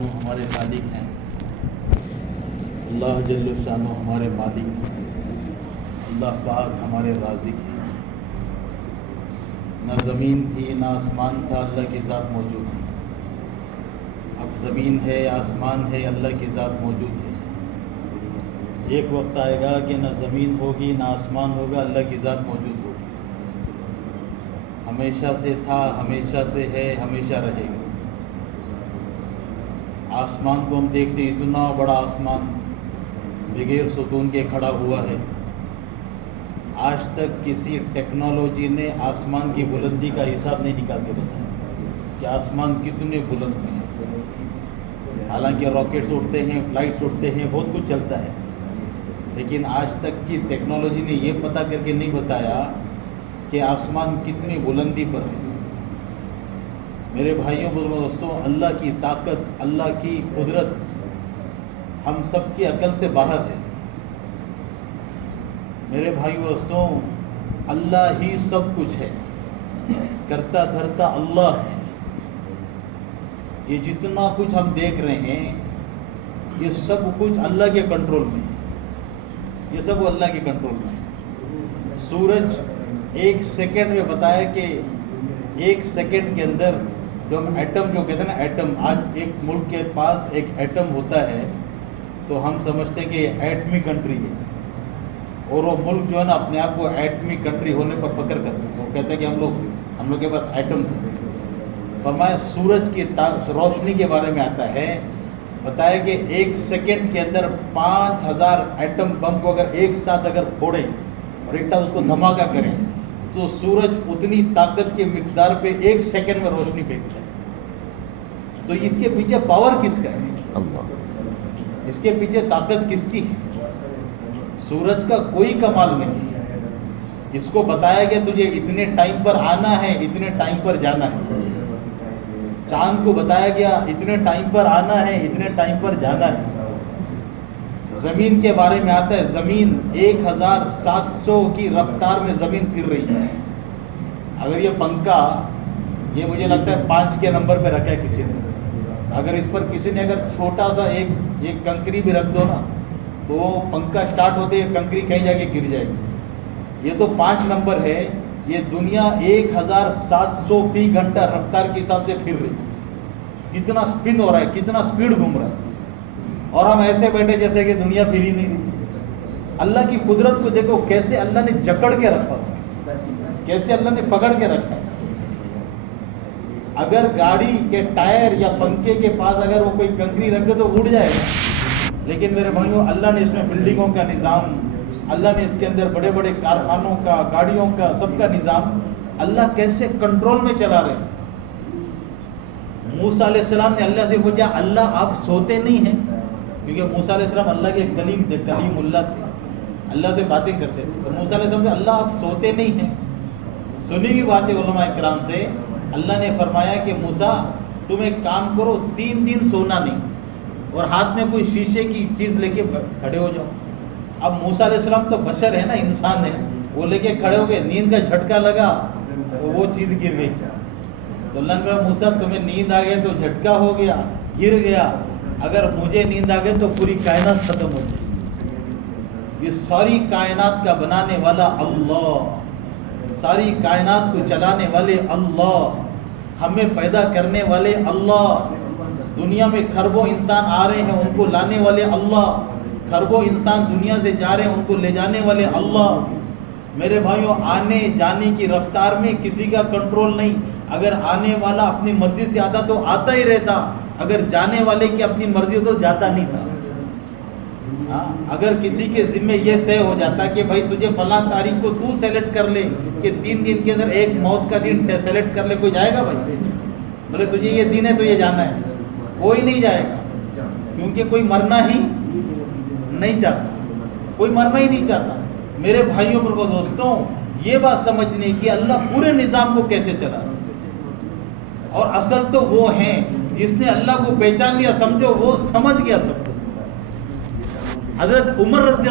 ہمارے مالک ہیں، اللہ جل شانہ ہمارے مالک ہیں، اللہ پاک ہمارے رازق ہیں۔ نہ زمین تھی نہ آسمان تھا، اللہ کی ذات موجود تھی۔ اب زمین ہے، آسمان ہے، اللہ کی ذات موجود ہے۔ ایک وقت آئے گا کہ نہ زمین ہوگی نہ آسمان ہوگا، اللہ کی ذات موجود ہوگی۔ ہمیشہ سے تھا، ہمیشہ سے ہے، ہمیشہ رہے گا۔ آسمان کو ہم دیکھتے ہیں، اتنا بڑا آسمان بغیر ستون کے کھڑا ہوا ہے۔ آج تک کسی ٹیکنالوجی نے آسمان کی بلندی کا حساب نہیں نکال کے بتایا کہ آسمان کتنے بلند ہیں۔ حالانکہ راکٹس اڑتے ہیں، فلائٹس اڑتے ہیں، بہت کچھ چلتا ہے، لیکن آج تک کی ٹیکنالوجی نے یہ پتہ کر کے نہیں بتایا کہ آسمان کتنی بلندی پر ہے۔ میرے بھائیوں دوستوں، اللہ کی طاقت، اللہ کی قدرت ہم سب کی عقل سے باہر ہے۔ میرے بھائیوں دوستوں، اللہ ہی سب کچھ ہے، کرتا دھرتا اللہ ہے۔ یہ جتنا کچھ ہم دیکھ رہے ہیں، یہ سب کچھ اللہ کے کنٹرول میں ہے، یہ سب اللہ کے کنٹرول میں ہے۔ سورج ایک سیکنڈ میں بتایا کہ ایک سیکنڈ کے اندر جو ہم ایٹم جو کہتے ہیں نا، ایٹم، آج ایک ملک کے پاس ایک ایٹم ہوتا ہے تو ہم سمجھتے ہیں کہ یہ ایٹمی کنٹری ہے، اور وہ ملک جو ہے نا اپنے آپ کو ایٹمی کنٹری ہونے پر فخر کرتا ہے۔ وہ کہتا ہے کہ ہم لوگ کے پاس ایٹمز ہیں۔ فرمایا سورج کی روشنی کے بارے میں آتا ہے، بتایا کہ ایک سیکنڈ کے اندر 5000 ایٹم بم کو اگر ایک ساتھ اگر پھوڑیں اور ایک ساتھ اس کو دھماکہ کریں تو سورج اتنی طاقت کے مقدار پہ ایک سیکنڈ میں روشنی پھینکتا ہے۔ تو اس کے پیچھے پاور کس کا ہے؟ اللہ۔ اس کے پیچھے طاقت کس کی ہے؟ سورج کا کوئی کمال نہیں۔ اس کو بتایا گیا تجھے اتنے ٹائم پر آنا ہے، اتنے ٹائم پر جانا ہے۔ چاند کو بتایا گیا اتنے ٹائم پر آنا ہے، اتنے ٹائم پر جانا ہے۔ زمین کے بارے میں آتا ہے، زمین 1700 کی رفتار میں زمین پھر رہی ہے۔ اگر یہ پنکھا، یہ مجھے لگتا ہے 5 کے نمبر پہ رکھا ہے کسی نے، اگر اس پر کسی نے اگر چھوٹا سا ایک کنکری بھی رکھ دو نا تو پنکھا سٹارٹ ہوتے ہی کنکری کہیں جا کے گر جائے گی۔ یہ تو 5 نمبر ہے، یہ دنیا 1700 فی گھنٹہ رفتار کے حساب سے پھر رہی ہے۔ کتنا سپن ہو رہا ہے، کتنا سپیڈ گھوم رہا ہے، اور ہم ایسے بیٹھے جیسے کہ دنیا پھر ہی نہیں رہی۔ اللہ کی قدرت کو دیکھو، کیسے اللہ نے جکڑ کے رکھا، کیسے اللہ نے پکڑ کے رکھا ہے۔ اگر گاڑی کے ٹائر یا پنکھے کے پاس اگر وہ کوئی کنکری رکھ دے تو اڑ جائے گا، لیکن میرے بھائیوں اللہ نے اس میں بلڈنگوں کا نظام، اللہ نے اس کے اندر بڑے بڑے کارخانوں کا، گاڑیوں کا، سب کا نظام اللہ کیسے کنٹرول میں چلا رہے ہیں۔ موسیٰ علیہ السلام نے اللہ سے پوچھا، اللہ آپ سوتے نہیں ہیں؟ کیونکہ موسیٰ علیہ السلام اللہ کے کلیم تھے، کلیم اللہ تھے، اللہ سے باتیں کرتے تھے۔ تو موسیٰ علیہ السلام سے اللہ آپ سوتے نہیں ہیں؟ سنی بھی باتیں علماء کرام سے، اللہ نے فرمایا کہ موسیٰ تم ایک کام کرو، 3 دن سونا نہیں، اور ہاتھ میں کوئی شیشے کی چیز لے کے کھڑے ہو جاؤ۔ اب موسیٰ علیہ السلام تو بشر ہے نا، انسان ہے، وہ لے کے کھڑے ہو گئے، نیند کا جھٹکا لگا تو وہ چیز گر گئی۔ تو اللہ نے کہا موسیٰ تمہیں نیند آ گئی تو جھٹکا ہو گیا، گر گیا، اگر مجھے نیند آ گئی تو پوری کائنات ختم ہو جائے۔ یہ ساری کائنات کا بنانے والا اللہ، ساری کائنات کو چلانے والے اللہ، ہمیں پیدا کرنے والے اللہ، دنیا میں کھربوں انسان آ رہے ہیں ان کو لانے والے اللہ، کھربوں انسان دنیا سے جا رہے ہیں ان کو لے جانے والے اللہ۔ میرے بھائیوں، آنے جانے کی رفتار میں کسی کا کنٹرول نہیں۔ اگر آنے والا اپنی مرضی سے آتا تو آتا ہی رہتا، اگر جانے والے کی اپنی مرضی ہو تو جاتا نہیں تھا۔ اگر کسی کے ذمہ یہ طے ہو جاتا کہ بھائی تجھے فلاں تاریخ کو تو سیلیکٹ کر لے کہ 3 دن کے اندر ایک موت کا دن سیلیکٹ کر لے، کوئی جائے گا بھائی؟ بولے تجھے یہ دن ہے تو یہ جانا ہے، کوئی نہیں جائے گا، کیونکہ کوئی مرنا ہی نہیں چاہتا، کوئی مرنا ہی نہیں چاہتا۔ میرے بھائیوں اور دوستوں، یہ بات سمجھنے کی اللہ پورے نظام کو کیسے چلا رہا ہے، اور اصل تو وہ ہیں جس نے اللہ کو پہچان لیا، سمجھو وہ سمجھ گیا سب کو۔ حضرت عمر رضی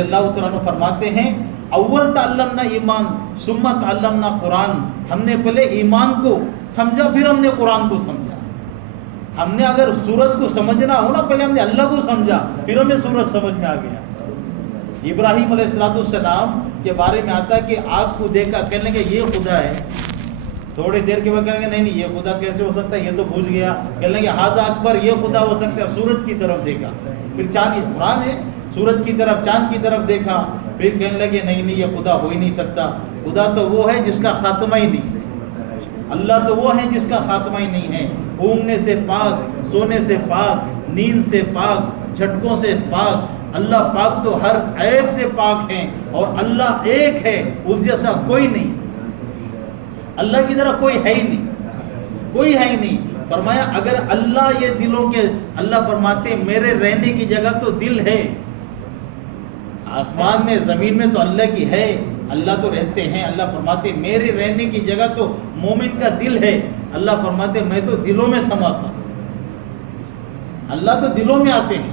اللہ تعالیٰ فرماتے ہیں، اول تعلمنا ایمان ثم تعلمنا قرآن، ہم نے پہلے ایمان کو سمجھا پھر ہم نے قرآن کو سمجھا۔ ہم نے اگر سورج کو سمجھنا ہو نا، پہلے ہم نے اللہ کو سمجھا، پھر ہمیں سورج سمجھ میں آ گیا۔ ابراہیم علیہ السلام کے بارے میں آتا ہے کہ آگ کو دیکھا، کہنے لگے یہ خدا ہے، تھوڑی دیر کے بعد کہیں گے نہیں یہ خدا کیسے ہو سکتا ہے، یہ تو بوجھ گیا، کہنے لگے ھذا اکبر، یہ خدا ہو سکتا ہے، سورج کی طرف دیکھا، پھر چاند، یہ قرآن ہے، سورج کی طرف، چاند کی طرف دیکھا، پھر کہنے لگے نہیں یہ خدا ہو ہی نہیں سکتا، خدا تو وہ ہے جس کا خاتمہ ہی نہیں، اللہ تو وہ ہے جس کا خاتمہ ہی نہیں ہے، اونگنے سے پاک، سونے سے پاک، نیند سے پاک، جھٹکوں سے پاک، اللہ پاک تو ہر عیب سے پاک ہیں، اور اللہ ایک ہے، اس جیسا کوئی نہیں، اللہ کی طرح کوئی ہے ہی نہیں، کوئی ہے ہی نہیں۔ فرمایا اگر اللہ یہ دلوں کے، اللہ فرماتے میرے رہنے کی جگہ تو دل ہے، آسمان میں زمین میں تو اللہ کی ہے، اللہ تو رہتے ہیں، اللہ فرماتے میرے رہنے کی جگہ تو مومن کا دل ہے، اللہ فرماتے میں تو دلوں میں سماتا ہوں، اللہ تو دلوں میں آتے ہیں،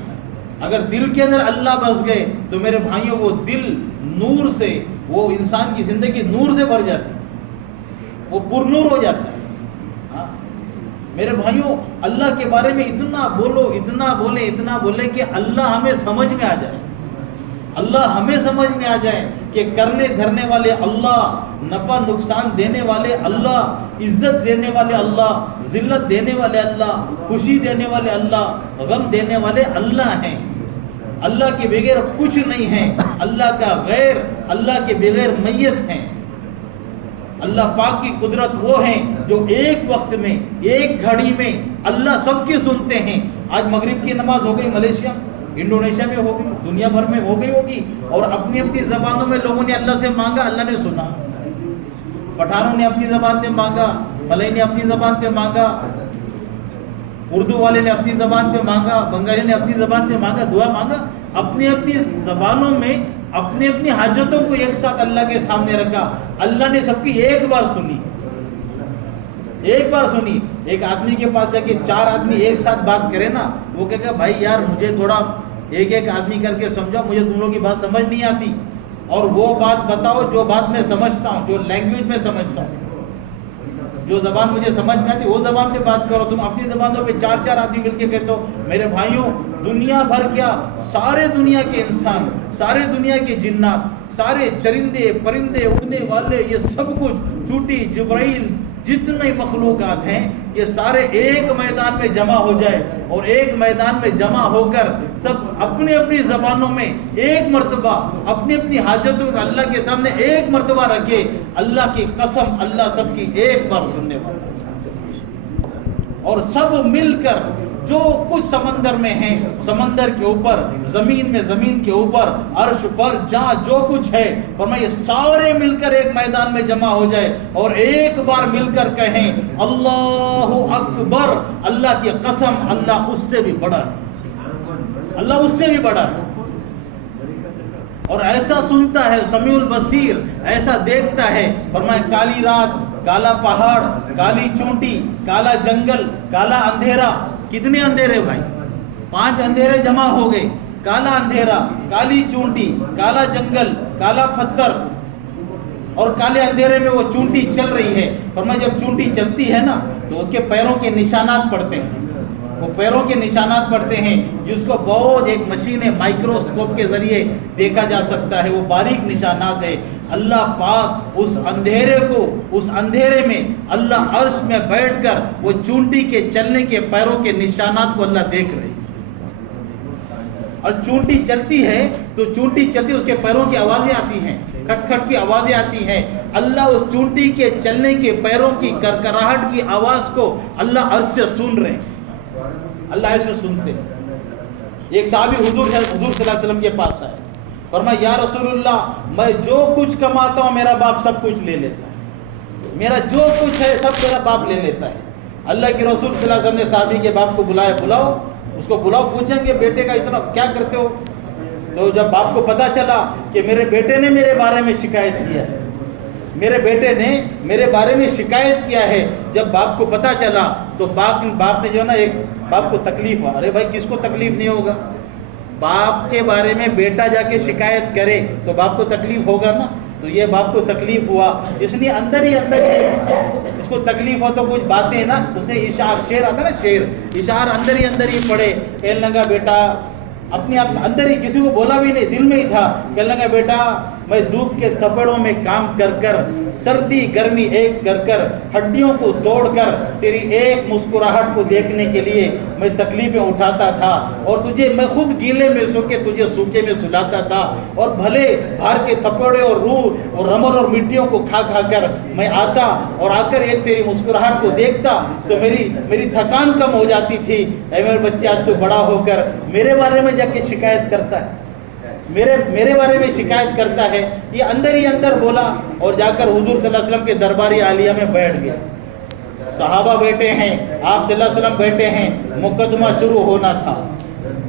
اگر دل کے اندر اللہ بس گئے تو میرے بھائیوں وہ دل نور سے، وہ انسان کی زندگی نور سے بھر جاتی ہے، وہ پر نور ہو جاتا ہے۔ ہاں میرے بھائیوں، اللہ کے بارے میں اتنا بولو، اتنا بولے، اتنا بولے کہ اللہ ہمیں سمجھ میں آ جائے، اللہ ہمیں سمجھ میں آ جائے کہ کرنے دھرنے والے اللہ، نفع نقصان دینے والے اللہ، عزت دینے والے اللہ، ذلت دینے والے اللہ، خوشی دینے والے اللہ، غم دینے والے اللہ ہیں، اللہ کے بغیر کچھ نہیں ہے، اللہ کا غیر، اللہ کے بغیر میت ہیں۔ اللہ پاک کی قدرت وہ ہیں جو ایک وقت میں، ایک گھڑی میں اللہ سب کی سنتے ہیں۔ آج مغرب کی نماز ہو گئی ملیشیا، انڈونیشیا میں ہو گئی، دنیا بھر میں ہو گئی ہوگی، اور اپنی اپنی زبانوں میں لوگوں نے اللہ سے مانگا، اللہ نے سنا۔ پٹھانوں نے اپنی زبان پہ مانگا، ملئی نے اپنی زبان پہ مانگا، اردو والے نے اپنی زبان پہ مانگا، بنگالی نے اپنی زبان پہ مانگا، دعا مانگا، اپنی اپنی زبانوں میں اپنی اپنی حاجتوں کو ایک ساتھ اللہ کے سامنے رکھا، اللہ نے سب کی ایک بار سنی، ایک بار سنی۔ ایک آدمی کے پاس جا کے 4 آدمی ایک ساتھ بات کرے نا، وہ کہے گا بھائی یار مجھے تھوڑا ایک ایک آدمی کر کے سمجھاؤ، مجھے تم لوگوں کی بات سمجھ نہیں آتی، اور وہ بات بتاؤ جو بات میں سمجھتا ہوں، جو لینگویج میں سمجھتا ہوں، جو زبان مجھے سمجھ میں آتی وہ زبان پہ بات کرو۔ تم اپنی زبانوں پہ 4 آدمی مل کے کہتے ہو۔ میرے بھائیوں، دنیا بھر کیا، سارے دنیا کے انسان، سارے دنیا کے جنات، سارے چرندے پرندے اڑنے والے، یہ سب کچھ، چوٹی جبرائیل، جتنے مخلوقات ہیں، یہ سارے ایک میدان میں جمع ہو جائے، اور ایک میدان میں جمع ہو کر سب اپنی اپنی زبانوں میں ایک مرتبہ اپنی اپنی حاجتوں کا اللہ کے سامنے ایک مرتبہ رکھے، اللہ کی قسم اللہ سب کی ایک بار سننے والا ہے۔ اور سب مل کر جو کچھ سمندر میں ہیں، سمندر کے اوپر، زمین میں، زمین کے اوپر، عرش پر، جہاں جو کچھ ہے، فرمایا یہ سارے مل کر ایک میدان میں جمع ہو جائے اور ایک بار مل کر کہیں اللہ اکبر، اللہ کی قسم اللہ اس سے بھی بڑا ہے، اللہ اس سے بھی بڑا ہے، اور ایسا سنتا ہے، سمیع البصیر، ایسا دیکھتا ہے۔ فرمایا کالی رات، کالا پہاڑ، کالی چونٹی، کالا جنگل، کالا اندھیرا، کتنے اندھیرے بھائی؟ 5 اندھیرے جمع ہو گئے، کالا اندھیرا، کالی چونٹی، کالا جنگل، کالا پتھر، اور کالے اندھیرے میں وہ چونٹی چل رہی ہے۔ فرمایا جب چونٹی چلتی ہے نا تو اس کے پیروں کے نشانات پڑتے ہیں، وہ پیروں کے نشانات پڑتے ہیں، جس کو بہت ایک مشین مائکروسکوپ کے ذریعے دیکھا جا سکتا ہے، وہ باریک نشانات ہے۔ اللہ پاک اس اندھیرے کو، اس اندھیرے میں اللہ عرش میں بیٹھ کر وہ چونٹی کے چلنے کے پیروں کے نشانات کو اللہ دیکھ رہے ہیں، اور چونٹی چلتی ہے تو چونٹی چلتی اس کے پیروں کی آوازیں آتی ہیں، کھٹ کھٹ کی آوازیں آتی ہیں۔ اللہ اس چونٹی کے چلنے کے پیروں کی کرکراہٹ کی آواز کو اللہ عرش سے سن رہے ہیں، اللہ ایسے سنتے ہیں۔ ایک صحابی حضور صلی اللہ علیہ وسلم کے پاس آئے، فرمایا یا رسول اللہ، میں جو کچھ کماتا ہوں میرا باپ سب کچھ لے لیتا ہے، میرا جو کچھ ہے سب میرا باپ لے لیتا ہے۔ اللہ کے رسول صلی اللہ علیہ وسلم نے صحابی کے باپ کو بلایا، بلاؤ اس کو، بلاؤ، پوچھیں کہ بیٹے کا اتنا کیا کرتے ہو؟ تو جب باپ کو پتا چلا کہ میرے بیٹے نے میرے بارے میں شکایت کیا ہے، میرے بیٹے نے میرے بارے میں شکایت کیا ہے، جب باپ کو پتا چلا تو باپ نے جو نا، ایک باپ کو تکلیف ہوا، ارے بھائی کس کو تکلیف نہیں ہوگا؟ باپ کے بارے میں بیٹا جا کے شکایت کرے تو باپ کو تکلیف ہوگا نا۔ تو یہ باپ کو تکلیف ہوا، اس لیے اندر ہی اس کو تکلیف ہو تو کچھ باتیں نا، اس نے اشعار، شعر آتا نا شعر، اشعار اندر ہی پڑے، کہنے لگا بیٹا اپنے آپ اندر ہی، کسی کو بولا بھی نہیں، دل میں ہی تھا، کہنے لگا بیٹا میں دھوپ کے تھپڑوں میں کام کر کر، سردی گرمی ایک کر کر، ہڈیوں کو توڑ کر تیری ایک مسکراہٹ کو دیکھنے کے لیے میں تکلیفیں اٹھاتا تھا، اور تجھے میں خود گیلے میں سو کے تجھے سوکھے میں سلاتا تھا، اور بھلے بھار کے تھپڑے اور روح اور رمل اور مٹیوں کو کھا کھا کر میں آتا، اور آ کر ایک تیری مسکراہٹ کو دیکھتا تو میری تھکان کم ہو جاتی تھی۔ اے میرے بچے، آج تو بڑا ہو کر میرے بارے میں جا کے شکایت کرتا ہے، میرے بارے میں شکایت کرتا ہے۔ یہ اندر ہی اندر بولا، اور جا کر حضور صلی اللہ علیہ وسلم کے درباری عالیہ میں بیٹھ گیا۔ صحابہ بیٹھے ہیں، آپ صلی اللہ علیہ وسلم بیٹھے ہیں، مقدمہ شروع ہونا تھا،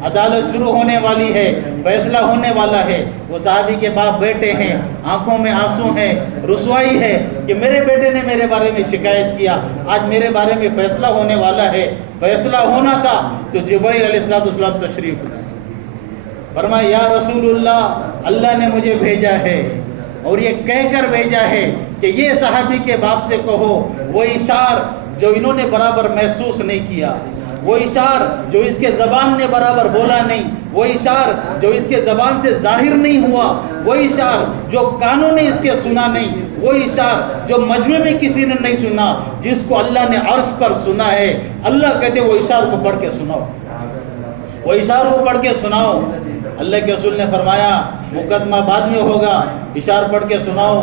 عدالت شروع ہونے والی ہے، فیصلہ ہونے والا ہے۔ وہ صحابی کے باپ بیٹھے ہیں، آنکھوں میں آنسو ہیں، رسوائی ہے کہ میرے بیٹے نے میرے بارے میں شکایت کیا، آج میرے بارے میں فیصلہ ہونے والا ہے۔ فیصلہ ہونا تھا تو جبرائیل علیہ السلام تشریف لائے، فرمایا یا رسول اللہ، اللہ نے مجھے بھیجا ہے اور یہ کہہ کر بھیجا ہے کہ یہ صحابی کے باپ سے کہو وہ اشعار جو انہوں نے برابر محسوس نہیں کیا، وہ اشعار جو اس کے زبان نے برابر بولا نہیں، وہ اشعار جو اس کے زبان سے ظاہر نہیں ہوا، وہ اشعار جو کانوں نے اس کے سنا نہیں، وہ اشعار جو مجمع میں کسی نے نہیں سنا، جس کو اللہ نے عرش پر سنا ہے، اللہ کہتے وہ اشعار کو پڑھ کے سناؤ، وہ اشعار کو پڑھ کے سناؤ۔ اللہ کے رسول نے فرمایا مقدمہ بعد میں ہوگا، اشعار پڑھ کے سناؤ۔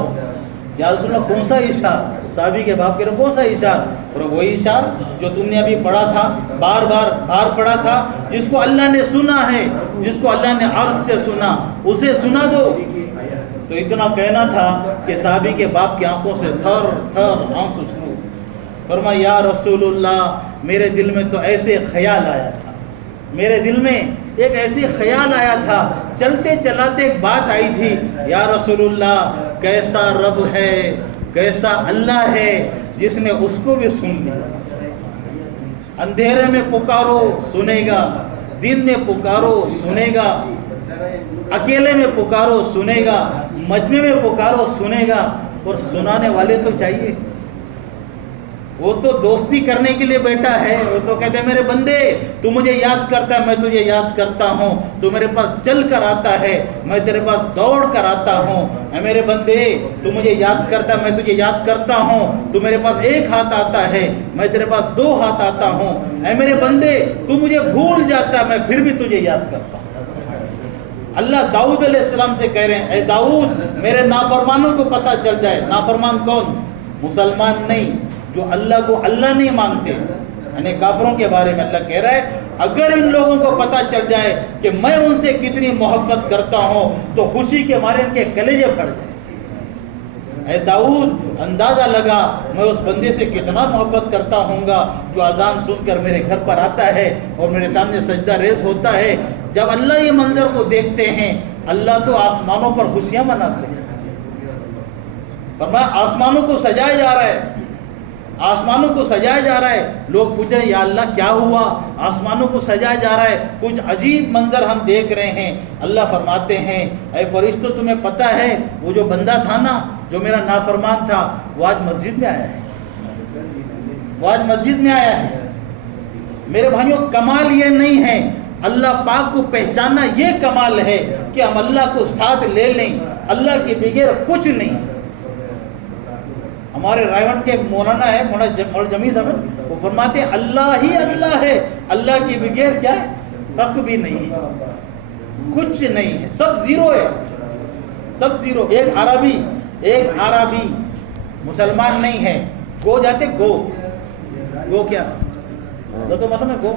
یا رسول اللہ کون سا اشعار؟ صحابی کے باپ کہہ رہے کون سا اشعار؟ اور وہی اشعار جو تم نے ابھی پڑھا تھا، بار پڑھا تھا، جس کو اللہ نے سنا ہے، جس کو اللہ نے عرش سے سنا، اسے سنا دو۔ تو اتنا کہنا تھا کہ صحابی کے باپ کی آنکھوں سے تھر تھر آنسو شروع۔ فرمایا یا رسول اللہ، میرے دل میں تو ایسے خیال آیا تھا، میرے دل میں ایک ایسی خیال آیا تھا، چلتے چلاتے ایک بات آئی تھی، یا رسول اللہ کیسا رب ہے، کیسا اللہ ہے جس نے اس کو بھی سن لیا۔ اندھیرے میں پکارو سنے گا، دن میں پکارو سنے گا، اکیلے میں پکارو سنے گا، مجمع میں پکارو سنے گا، اور سنانے والے تو چاہیے۔ وہ تو دوستی کرنے کے لیے بیٹا ہے، وہ تو کہتے ہیں میرے بندے تو مجھے یاد کرتا ہے، میں تجھے یاد کرتا ہوں، تو میرے پاس چل کر آتا ہے، میں تیرے پاس دوڑ کر آتا ہوں۔ اے میرے بندے تو مجھے یاد کرتا ہے، میں تجھے یاد کرتا ہوں، تو میرے پاس ایک ہاتھ آتا ہے، میں تیرے پاس دو ہاتھ آتا ہوں۔ اے میرے بندے تو مجھے بھول جاتا ہے، میں پھر بھی تجھے یاد کرتا ہوں۔ اللہ داؤد علیہ السلام سے کہہ رہے ہیں اے داؤد میرے نافرمانوں کو پتہ چل جائے۔ نافرمان کون؟ مسلمان نہیں، جو اللہ کو اللہ نہیں مانتے، یعنی کافروں کے بارے میں اللہ کہہ رہا ہے اگر ان لوگوں کو پتہ چل جائے کہ میں ان سے کتنی محبت کرتا ہوں تو خوشی کے مارے ان کے کلیجے پھٹ جائیں۔ اے داؤد اندازہ لگا میں اس بندے سے کتنا محبت کرتا ہوں گا جو اذان سن کر میرے گھر پر آتا ہے اور میرے سامنے سجدہ ریز ہوتا ہے۔ جب اللہ یہ منظر کو دیکھتے ہیں، اللہ تو آسمانوں پر خوشیاں مناتے ہیں۔ فرمایا آسمانوں کو سجایا جا رہا ہے، آسمانوں کو سجایا جا رہا ہے۔ لوگ پوچھیں یا اللہ کیا ہوا؟ آسمانوں کو سجایا جا رہا ہے، کچھ عجیب منظر ہم دیکھ رہے ہیں۔ اللہ فرماتے ہیں اے فرشتوں تمہیں پتہ ہے وہ جو بندہ تھا نا جو میرا نافرمان تھا، وہ آج مسجد میں آیا ہے، وہ آج مسجد میں آیا ہے۔ میرے بھائیوں کمال یہ نہیں ہے، اللہ پاک کو پہچاننا یہ کمال ہے کہ ہم اللہ کو ساتھ لے لیں، اللہ کے بغیر کچھ نہیں۔ ہمارے رائے کے مولانا ہے مولانا جمیل صاحب، وہ فرماتے ہیں اللہ ہی اللہ ہے، اللہ کے بغیر کیا ہے؟ حق بھی نہیں ہے، کچھ نہیں ہے، سب زیرو ہے، سب زیرو۔ ایک عربی مسلمان نہیں ہے، گو جاتے گو کیا تو معلوم ہے گو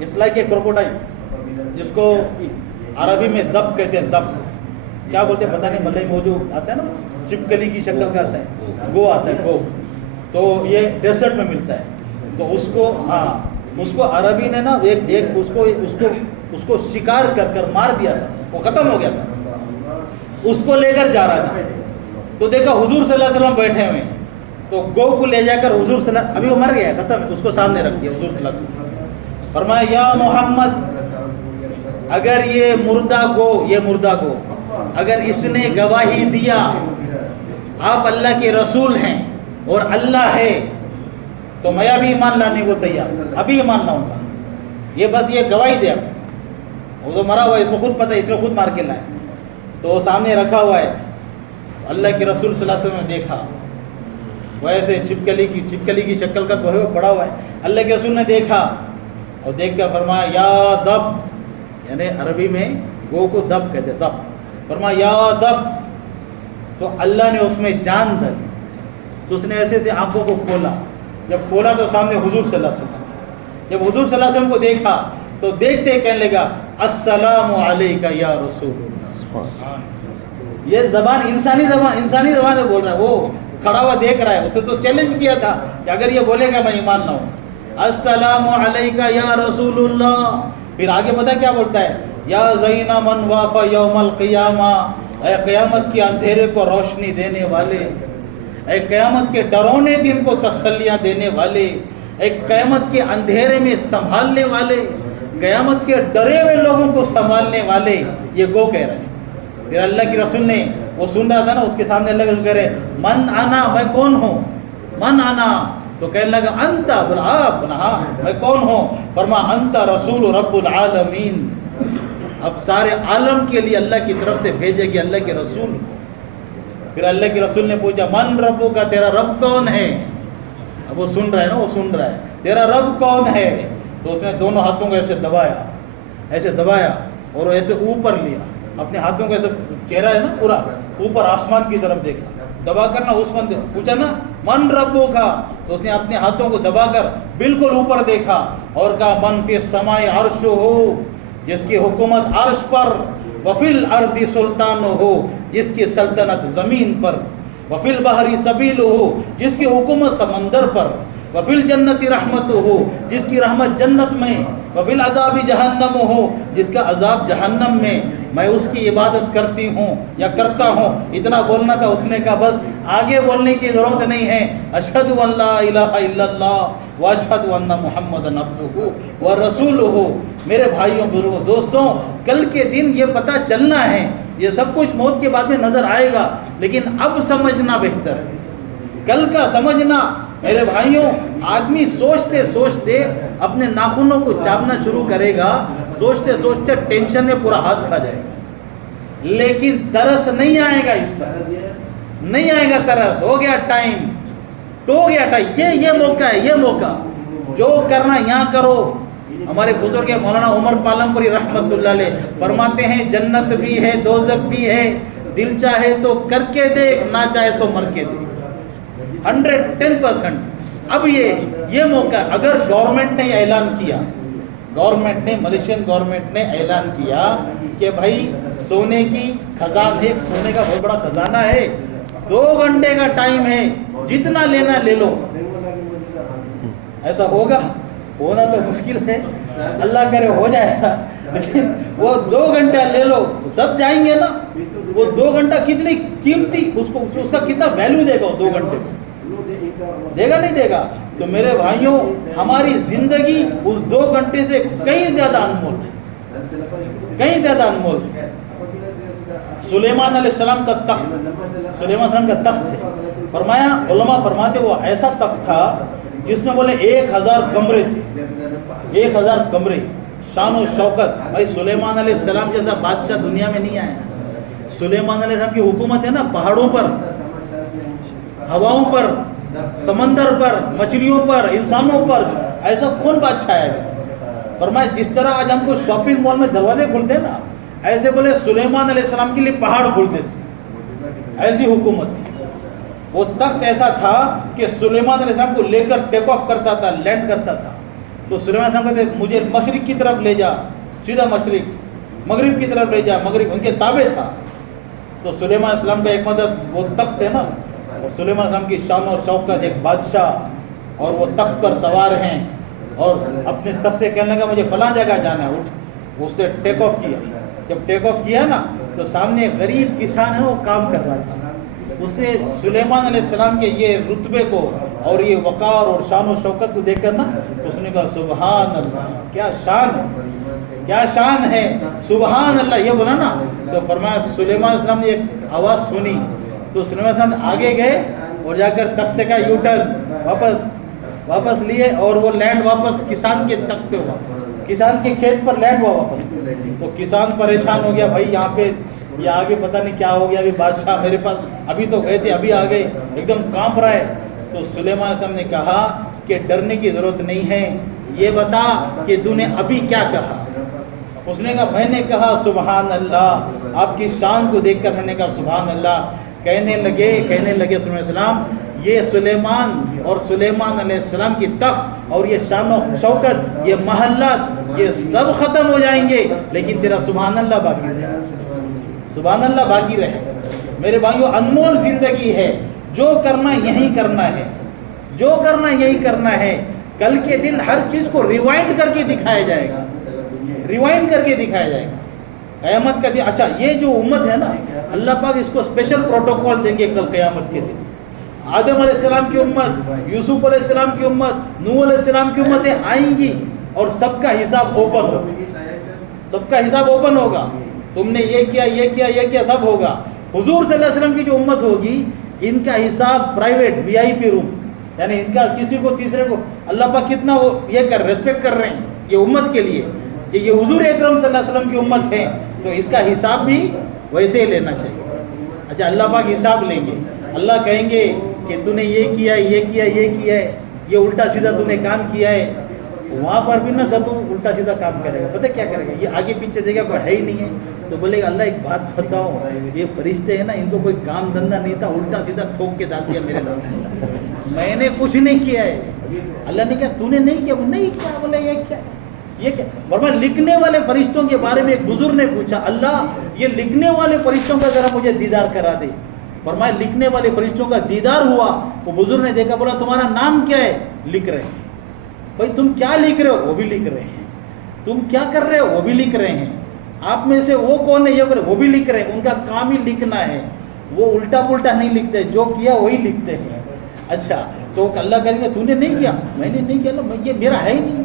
اس لائک کے کروکوڈائل جس کو عربی میں دب کہتے ہیں، دب کیا بولتے ہیں پتہ نہیں، ملئی موجود آتا ہے نا چپکلی کی شکل کا آتا ہے، گو آتا ہے گو، تو یہ ڈیسرٹ میں ملتا ہے، تو اس کو عربی نے نا ایک اس کو شکار کر مار دیا تھا، وہ ختم ہو گیا تھا، اس کو لے کر جا رہا تھا، تو دیکھا حضور صلی اللہ علیہ وسلم بیٹھے ہوئے ہیں، تو گو کو لے جا کر حضور صلی اللہ علیہ وسلم، ابھی وہ مر گیا ختم ہے، اس کو سامنے رکھ دیا حضور صلی اللہ علیہ وسلم، فرمایا یا محمد اگر یہ مردہ گو اگر اس نے گواہی دیا آپ اللہ کے رسول ہیں اور اللہ ہے تو میں ابھی ایمان لانے کو تیار، ابھی ایمان لاؤں گا. یہ بس یہ گواہی دے. وہ تو مرا ہوا ہے، اس کو خود پتہ ہے، اس نے خود مار کے لائے. تو وہ سامنے رکھا ہوا ہے. اللہ کے رسول صلی اللہ علیہ وسلم نے دیکھا، وہ ایسے چھپکلی کی شکل کا تو ہے، وہ پڑا ہوا ہے. اللہ کے رسول نے دیکھا اور دیکھ کر فرمایا یا دب، یعنی عربی میں گو کو دب کہتے، دب. فرمایا یا دب، تو اللہ نے اس میں جان ڈال. تو اس نے ایسے سے آنکھوں کو کھولا. جب کھولا تو سامنے حضور صلی اللہ علیہ وسلم. جب حضور صلی اللہ علیہ وسلم کو دیکھا تو دیکھتے کہنے لگا السلام علیکہ یا رسول اللہ. یہ زبان انسانی زبان سے بول رہا ہے. وہ کھڑا ہوا دیکھ رہا ہے. اسے تو چیلنج کیا تھا کہ اگر یہ بولے گا میں ایمان نہ ہوں. السلام علیکہ یا رسول اللہ. پھر آگے پتہ کیا بولتا ہے؟ یا زین من وافا یوم القیامہ، اے قیامت کے اندھیرے کو روشنی دینے والے، اے قیامت کے ڈرونے دن کو تسلیاں دینے والے، اے قیامت کے اندھیرے میں سنبھالنے والے، قیامت کے ڈرے ہوئے لوگوں کو سنبھالنے والے. یہ گو کہہ رہے ہیں. پھر اللہ کے رسول نے، وہ سن رہا تھا نا، اس کے سامنے اللہ کے رسول کہہ رہے من انا، میں کون ہوں؟ من انا، تو کہنے لگا انت، بولا آپ، ہاں میں کون ہوں؟ فرما انت رسول رب العالمین. اب سارے عالم کے لیے اللہ کی طرف سے بھیجے گئے اللہ کے رسول. پھر اللہ کے رسول نے پوچھا من ربو کا، تیرا رب کون ہے؟ اب وہ سن رہا ہے نا، وہ سن رہا ہے تیرا رب کون ہے. تو اس نے دونوں ہاتھوں کو ایسے دبایا اور وہ ایسے اوپر لیا. اپنے ہاتھوں کو ایسے، چہرہ ہے نا پورا اوپر آسمان کی طرف دیکھا، دبا کر نا. اس بندے پوچھا نا من ربو کا، تو اس نے اپنے ہاتھوں کو دبا کر بالکل اوپر دیکھا اور کہا من فی السماء عرش ہو، جس کی حکومت عرش پر، وفی الارض سلطان ہو، جس کی سلطنت زمین پر، وفی البحر سبیل ہو، جس کی حکومت سمندر پر، وفی الجنت رحمت ہو، جس کی رحمت جنت میں، وفی العذاب جہنم ہو، جس کا عذاب جہنم میں. میں اس کی عبادت کرتی ہوں یا کرتا ہوں. اتنا بولنا تھا. اس نے کہا بس آگے بولنے کی ضرورت نہیں ہے. اشہد ان لا الہ الا اللہ واشہد ان محمدا عبدہ ورسولہ. میرے بھائیوں بزرگوں دوستوں، کل کے دن یہ پتہ چلنا ہے. یہ سب کچھ موت کے بعد میں نظر آئے گا، لیکن اب سمجھنا بہتر ہے. کل کا سمجھنا میرے بھائیوں، آدمی سوچتے سوچتے اپنے ناخنوں کو چاپنا شروع کرے گا، سوچتے سوچتے ٹینشن میں پورا ہاتھ کھا جائے گا، لیکن ترس نہیں آئے گا. اس پر نہیں آئے گا ترس. ہو گیا ٹائم، ٹو گیا ٹائم. یہ موقع ہے، یہ موقع جو کرنا یہاں کرو. ہمارے بزرگ مولانا عمر پالم پوری رحمت اللہ علیہ فرماتے ہیں جنت بھی ہے دوزخ بھی ہے، دل چاہے تو کر کے دیکھ، نہ چاہے تو مر کے دیکھ. 110%. اب یہ موقع اگر گورنمنٹ نے اعلان کیا، گورنمنٹ نے، ملیشین گورنمنٹ نے اعلان کیا کہ بھائی سونے کی خزانہ ہے، سونے کا بہت بڑا خزانہ ہے، 2 گھنٹے کا ٹائم ہے، جتنا لینا لے لو. ایسا ہوگا؟ ہونا تو مشکل ہے، اللہ کرے ہو جائے ایسا. لیکن وہ 2 گھنٹہ لے لو تو سب جائیں گے نا. وہ 2 گھنٹہ کتنی قیمتی، اس کا کتنا ویلیو دے گا وہ 2 گھنٹے کو؟ دے گا نہیں دے گا؟ تو میرے بھائیوں، ہماری زندگی اس 2 گھنٹے سے کہیں زیادہ انمول ہے، کہیں زیادہ انمول ہے. سلیمان علیہ السلام کا تخت، سلیمان علیہ السلام کا تخت ہے. فرمایا، علماء فرماتے وہ ایسا تخت تھا جس میں بولے 1000 کمرے تھے، 1000 کمرے. شان و شوکت. بھائی سلیمان علیہ السلام جیسا بادشاہ دنیا میں نہیں آیا. سلیمان علیہ السلام کی حکومت ہے نا پہاڑوں پر، ہواؤں پر، سمندر پر، مچھلیوں پر، انسانوں پر. ایسا کون بادشاہ ہے؟ فرمایا جس طرح آج ہم کو شاپنگ مال میں دروازے کھلتے ہیں نا، ایسے بولے سلیمان علیہ السلام کے لیے پہاڑ کھلتے تھے. ایسی حکومت تھی. وہ تخت ایسا تھا کہ سلیمان علیہ السلام کو لے کر ٹیک آف کرتا تھا، لینڈ کرتا تھا. تو سلیمان علیہ السلام کہتے مجھے مشرق کی طرف لے جا، سیدھا مشرق، مغرب کی طرف لے جا، مغرب. ان کے تابع تھا. تو سلیمان علیہ السلام کا ایک مدد وہ تخت ہے نا، اور سلیمان علیہ السلام کی شان و شوکت، ایک بادشاہ، اور وہ تخت پر سوار ہیں اور اپنے تخت سے کہنے لگا مجھے فلاں جگہ جانا ہے، اٹھ. اس سے ٹیک آف کیا. جب ٹیک آف کیا نا تو سامنے غریب کسان ہے، وہ کام کر رہا تھا. اسے سلیمان علیہ السلام کے یہ رتبے کو اور یہ وقار اور شان و شوکت کو دیکھ کر نا اس نے کہا سبحان اللہ، کیا شان ہے، کیا شان ہے، سبحان اللہ. یہ بولا نا تو فرمایا سلیمان علیہ السلام نے ایک آواز سنی تو سلیمان علیہ السلام آگے گئے اور جا کر تختے کا یو ٹرن واپس لیے اور وہ لینڈ واپس کسان کے تخت پہ ہوا، کسان کے کھیت پر لینڈ ہوا واپس. تو کسان پریشان ہو گیا، بھائی یہاں پہ یہ آگے پتہ نہیں کیا ہو گیا، ابھی بادشاہ میرے پاس ابھی تو گئے تھے ابھی آ گئے، ایک دم کانپ رہا ہے. تو سلیمان علیہ السلام نے کہا کہ ڈرنے کی ضرورت نہیں ہے، یہ بتا کہ تو نے ابھی کیا کہا. اس نے کہا میں نے کہا سبحان اللہ، آپ کی شان کو دیکھ کر میں نے کہا سبحان اللہ. کہنے لگے سلیمان علیہ السلام یہ سلیمان اور سلیمان علیہ السلام کی تخت اور یہ شان و شوکت، یہ محلات، یہ سب ختم ہو جائیں گے لیکن تیرا سبحان اللہ باقی رہے، سبحان اللہ باقی رہے. میرے بھائیو انمول زندگی ہے، جو کرنا یہی کرنا ہے، جو کرنا یہی کرنا ہے. کل کے دن ہر چیز کو ریوائنڈ کر کے دکھایا جائے گا، ریوائنڈ کر کے دکھایا جائے گا قیامت کا دن. اچھا یہ جو امت ہے نا، اللہ پاک اس کو اسپیشل پروٹوکول دیں گے کل قیامت کے دن. آدم علیہ السلام کی امت، یوسف علیہ السلام کی امت، نوح علیہ السلام کی امتیں آئیں گی اور سب کا حساب اوپن ہوگا، سب کا حساب اوپن ہوگا. تم نے یہ کیا یہ کیا یہ کیا سب ہوگا. حضور صلی اللہ علیہ وسلم کی جو امت ہوگی ان کا حساب پرائیویٹ VIP روم، یعنی ان کا کسی کو تیسرے کو اللہ پاک کتنا وہ یہ ریسپیکٹ کر رہے ہیں یہ امت کے لیے کہ یہ حضور اکرم صلی اللہ علیہ وسلم کی امت ہے، تو اس کا حساب بھی ویسے ہی لینا چاہیے. اچھا اللہ پاک حساب لیں گے، اللہ کہیں گے کہ تو نے یہ کیا یہ کیا یہ کیا ہے، یہ الٹا سیدھا تو نے کام کیا ہے. وہاں پر بھی نہ تو الٹا سیدھا کام کرے گا. پتہ کیا کرے گا، یہ آگے پیچھے دیکھے گا کوئی ہے ہی نہیں ہے تو بولے گا اللہ ایک بات بتاؤ، یہ فرشتے ہیں نا ان کو کوئی کام دھندا نہیں تھا، الٹا سیدھا ٹھوک کے ڈال دیا میرے لوگ، میں نے کچھ نہیں کیا ہے. اللہ نے کہا تو نے نہیں کیا، نہیں کیا. بولے یہ کیا یہ کیا. فرمایا لکھنے والے فرشتوں کے بارے میں ایک بزرگ نے پوچھا اللہ یہ لکھنے والے فرشتوں کا ذرا مجھے دیدار کرا دے. فرمایا لکھنے والے فرشتوں کا دیدار ہوا. وہ بزرگ نے دیکھا، بولا تمہارا نام کیا ہے؟ لکھ رہے ہیں. بھائی تم کیا لکھ رہے ہو؟ وہ بھی لکھ رہے ہیں. تم کیا کر رہے ہو؟ وہ بھی لکھ رہے ہیں. آپ میں سے وہ کون ہے یہ کرے؟ وہ بھی لکھ رہے ہیں. ان کا کام ہی لکھنا ہے، وہ الٹا پلٹا نہیں لکھتے، جو کیا وہی لکھتے ہیں. اچھا تو اللہ کریں گے تو نے نہیں کیا، میں نے نہیں کیا، یہ میرا ہے ہی نہیں.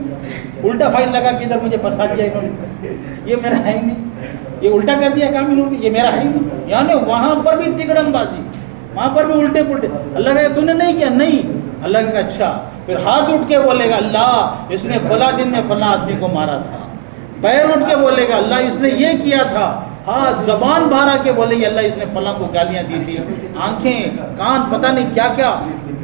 الٹا فائل لگا کے ادھر مجھے پھنسا دیا انہوں نے، یہ میرا ہے ہی نہیں، یہ الٹا کر دیا کام انہوں نے، یہ میرا ہے ہی نہیں. یعنی وہاں پر بھی تگڑم بازی، وہاں پر بھی الٹے پلٹے. اللہ کہے تو نے نہیں کیا، نہیں. اللہ کہے اچھا. پھر ہاتھ اٹھ کے بولے گا اللہ اس نے فلاں دن میں فلاں آدمی کو مارا تھا. پیر اٹھ کے بولے گا اللہ اس نے یہ کیا تھا. ہاتھ زبان باہر آ کے بولے گی اللہ اس نے فلاں کو گالیاں دی تھی. آنکھیں کان پتہ نہیں کیا کیا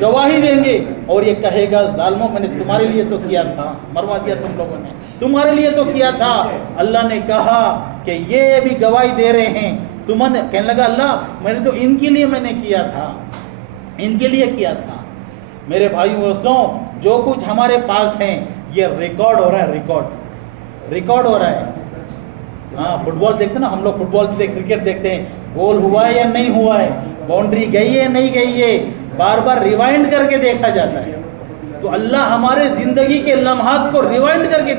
گواہی دیں گے اور یہ کہے گا ظالموں میں نے تمہارے لیے تو کیا تھا، مروا دیا تم لوگوں نے، تمہارے لیے تو کیا تھا. اللہ نے کہا کہ یہ بھی گواہی دے رہے ہیں. تمہیں کہنے لگا اللہ میں نے تو ان کے لیے میں نے کیا تھا، ان کے لیے کیا تھا. میرے بھائیو دوستوں جو کچھ ہمارے پاس ہیں یہ ریکارڈ ہو رہا ہے، ریکارڈ ہو رہا ہے. ہاں فٹ بال دیکھتے ہیں نا ہم لوگ، فٹ بال کرکٹ دیکھتے ہیں، گول ہوا ہے یا نہیں ہوا ہے، باؤنڈری گئی ہے نہیں گئی ہے، بار بار ریوائنڈ کر کے دیکھا جاتا ہے. تو اللہ ہمارے زندگی کے لمحات کو ریوائنڈ کر کے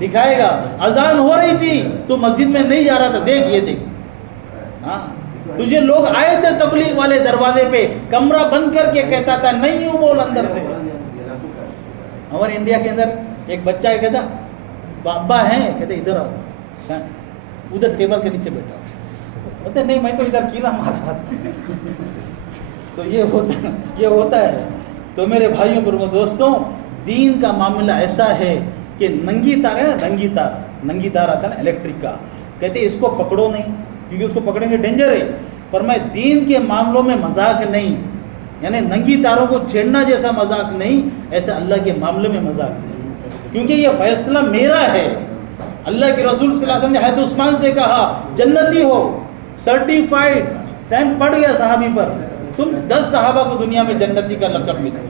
دکھائے گا. اذان ہو رہی تھی تو مسجد میں نہیں جا رہا تھا، دیکھ یہ دیکھ. ہاں تجھے لوگ آئے تھے تبلیغ والے دروازے پہ، کمرہ بند کر کے کہتا تھا نہیں ہوں بول اندر سے. ہمارے انڈیا کے اندر ایک بچہ کہتا بابا ہیں، کہتے ادھر آؤ، ادھر ٹیبل کے نیچے بیٹھا. بولتے نہیں میں تو ادھر کیلا مارا تھا. تو یہ ہوتا ہے. تو میرے بھائیوں پر دوستوں دین کا معاملہ ایسا ہے کہ ننگی تار ہے نا، ننگی تار آتا ہے نا الیکٹرک کا، کہتے اس کو پکڑو نہیں کیونکہ اس کو پکڑیں گے ڈینجر ہے. فرمائے دین کے معاملوں میں مذاق نہیں، یعنی ننگی تاروں کو چھیڑنا جیسا مذاق نہیں، ایسا اللہ کے معاملے میں مذاق نہیں، کیونکہ یہ فیصلہ میرا ہے. اللہ کے رسول صلی اللہ علیہ وسلم نے حضرت عثمان سے کہا جنتی ہو، سرٹیفائیڈ، اسٹیمپ پڑ گیا صحابی پر. تم 10 صحابہ کو دنیا میں جنتی کا لقب ملا،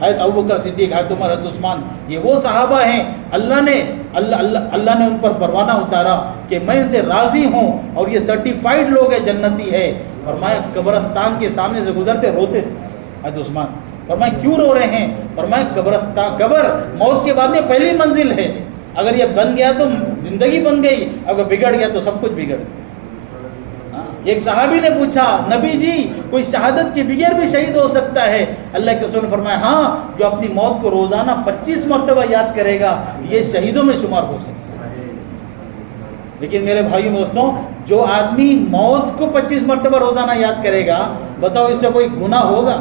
حضرت ابوبکر صدیق، حضرت عمر، حضرت عثمان، یہ وہ صحابہ ہیں اللہ نے ان پر پروانہ اتارا کہ میں ان سے راضی ہوں اور یہ سرٹیفائیڈ لوگ ہیں، جنتی ہے. فرمایا قبرستان کے سامنے سے گزرتے روتے تھے حضرت عثمان. فرمایا کیوں رو رہے ہیں؟ فرمایا قبر موت کے بعد میں پہلی منزل ہے، اگر یہ بن گیا تو زندگی بن گئی، اگر بگڑ گیا تو سب کچھ بگڑ گیا. ایک صحابی نے پوچھا نبی جی کوئی شہادت کے بغیر بھی شہید ہو سکتا ہے؟ اللہ کے رسول نے فرمایا ہاں، جو اپنی موت کو روزانہ 25 مرتبہ یاد کرے گا یہ شہیدوں میں شمار ہو سکتا ہے. لیکن میرے بھائیوں دوستوں، جو آدمی موت کو 25 مرتبہ روزانہ یاد کرے گا، بتاؤ اس سے کوئی گناہ ہوگا؟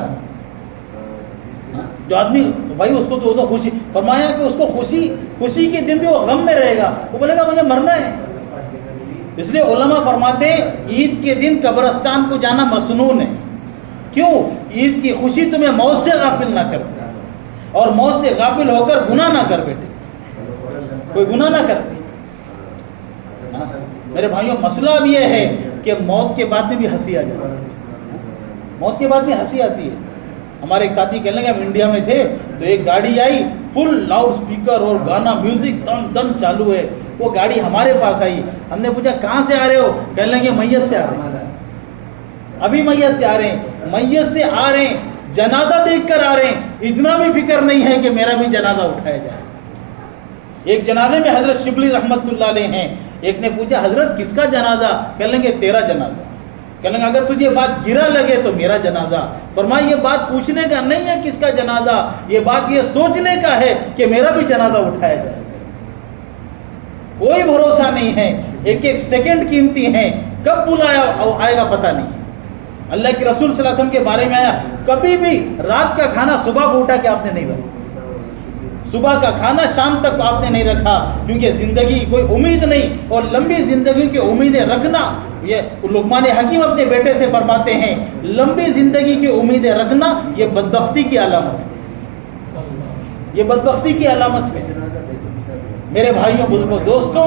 جو آدمی بھائی اس کو تو خوشی فرمایا کہ اس کو خوشی کے دن بھی وہ غم میں رہے گا، وہ بولے گا مجھے مرنا ہے۔ اس لیے علماء فرماتے ہیں عید کے دن قبرستان کو جانا مسنون ہے۔ کیوں؟ عید کی خوشی تمہیں موت سے غافل نہ کر، اور موت سے غافل ہو کر گناہ نہ کر بیٹے، کوئی گناہ نہ کرتے۔ میرے بھائیوں، مسئلہ اب یہ ہے کہ موت کے بعد میں بھی ہنسی آ جاتی ہے، موت کے بعد میں ہنسی آتی ہے۔ ہمارے ایک ساتھی کہنے لگے ہم انڈیا میں تھے تو ایک گاڑی آئی، فل لاؤڈ سپیکر اور گانا میوزک دن چالو ہے، وہ گاڑی ہمارے پاس آئی، ہم نے پوچھا کہاں سے آ رہے ہو؟ کہنے لگے میت سے آ رہے ہیں، ابھی میت سے آ رہے ہیں، میت سے آ رہے ہیں، جنازہ دیکھ کر آ رہے ہیں، اتنا بھی فکر نہیں ہے کہ میرا بھی جنازہ اٹھایا جائے۔ ایک جنازے میں حضرت شبلی رحمت اللہ علیہ ہیں، ایک نے پوچھا حضرت کس کا جنازہ؟ کہنے لگے تیرا جنازہ۔ کہنے لگے اگر تجھے بات گرا لگے تو میرا جنازہ۔ فرمایا یہ بات پوچھنے کا نہیں ہے کس کا جنازہ، یہ بات یہ سوچنے کا ہے کہ میرا بھی جنازہ اٹھایا جائے۔ کوئی بھروسہ نہیں ہے، ایک ایک سیکنڈ قیمتی ہیں، کب بلایا آئے گا پتہ نہیں۔ اللہ کے رسول صلی اللہ علیہ وسلم کے بارے میں آیا کبھی بھی رات کا کھانا صبح کو اٹھا کے آپ نے نہیں رکھا، صبح کا کھانا شام تک آپ نے نہیں رکھا، کیونکہ زندگی کی کوئی امید نہیں، اور لمبی زندگی کی امیدیں رکھنا، یہ لقمان حکیم اپنے بیٹے سے فرماتے ہیں لمبی زندگی کی امیدیں رکھنا یہ بدبختی کی علامت ہے، یہ بدبختی کی علامت ہے۔ میرے بھائیوں بزرگوں دوستوں،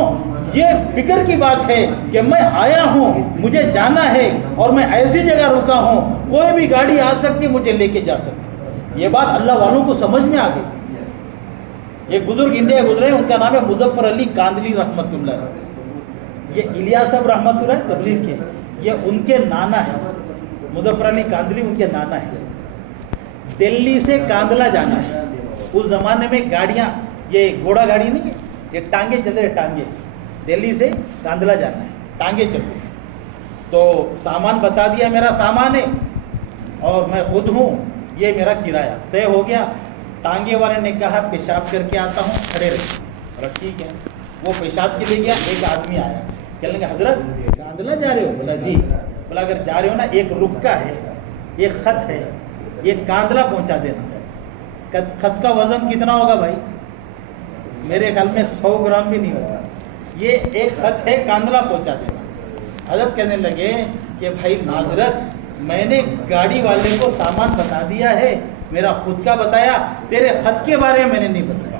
یہ فکر کی بات ہے کہ میں آیا ہوں، مجھے جانا ہے، اور میں ایسی جگہ رکا ہوں، کوئی بھی گاڑی آ سکتی مجھے لے کے جا سکتی۔ یہ بات اللہ والوں کو سمجھ میں آ گئی۔ ایک بزرگ انڈیا گزرے، ان کا نام ہے مظفر علی کاندلی رحمت اللہ، یہ الیاس صاحب رحمت اللہ تبلیغ کے، یہ ان کے نانا ہے، مظفر علی کاندلی ان کے نانا ہے۔ دلی سے کاندلا جانا ہے، اس زمانے میں گاڑیاں، یہ گھوڑا گاڑی نہیں ہے، یہ ٹانگے چلتے ہیں، ٹانگے، دلی سے کاندلا جانا ہے، ٹانگے چلتے۔ تو سامان بتا دیا میرا سامان ہے اور میں خود ہوں، یہ میرا کرایہ طے ہو گیا۔ ٹانگے والے نے کہا پیشاب کر کے آتا ہوں، کھڑے رہے۔ ٹھیک ہے، وہ پیشاب کے لیے گیا، ایک آدمی آیا، کہنے لگا حضرت کاندلا جا رہے ہو؟ بولا جی۔ بولا اگر جا رہے ہو نا، ایک رکا ہے، ایک خط ہے، یہ کاندلا پہنچا دینا۔ خط کا وزن کتنا ہوگا بھائی؟ میرے خیال میں 100 گرام بھی نہیں ہوگا۔ یہ ایک خط ہے، کاندلا پہنچا دینا۔ حضرت کہنے لگے کہ بھائی معذرت، میں نے گاڑی والے کو سامان بتا دیا ہے، میرا خود کا بتایا، تیرے خط کے بارے میں نے نہیں بتایا۔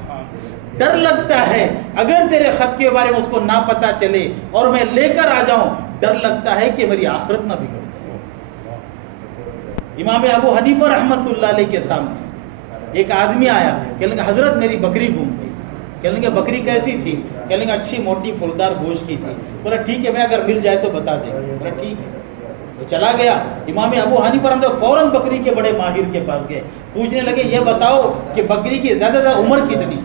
ڈر لگتا ہے اگر تیرے خط کے بارے میں اس کو نہ پتا چلے اور میں لے کر آ جاؤں، ڈر لگتا ہے کہ میری آخرت نہ بگڑ جائے۔ امام ابو حنیفہ رحمت اللہ علیہ کے سامنے ایک آدمی آیا، کہنے لگا حضرت میری بکری گم گئی۔ کہنے لگے بکری کیسی تھی؟ کہنے لگا اچھی موٹی پھولدار گوشت کی تھی۔ بولا ٹھیک ہے، میں اگر مل جائے تو بتا دیں۔ بولا ٹھیک ہے، وہ چلا گیا۔ امام ابو حنیفہ رحمۃ اللہ فوراً بکری کے بڑے ماہر کے پاس گئے، پوچھنے لگے یہ بتاؤ کہ بکری کی زیادہ زیادہ عمر کتنی؟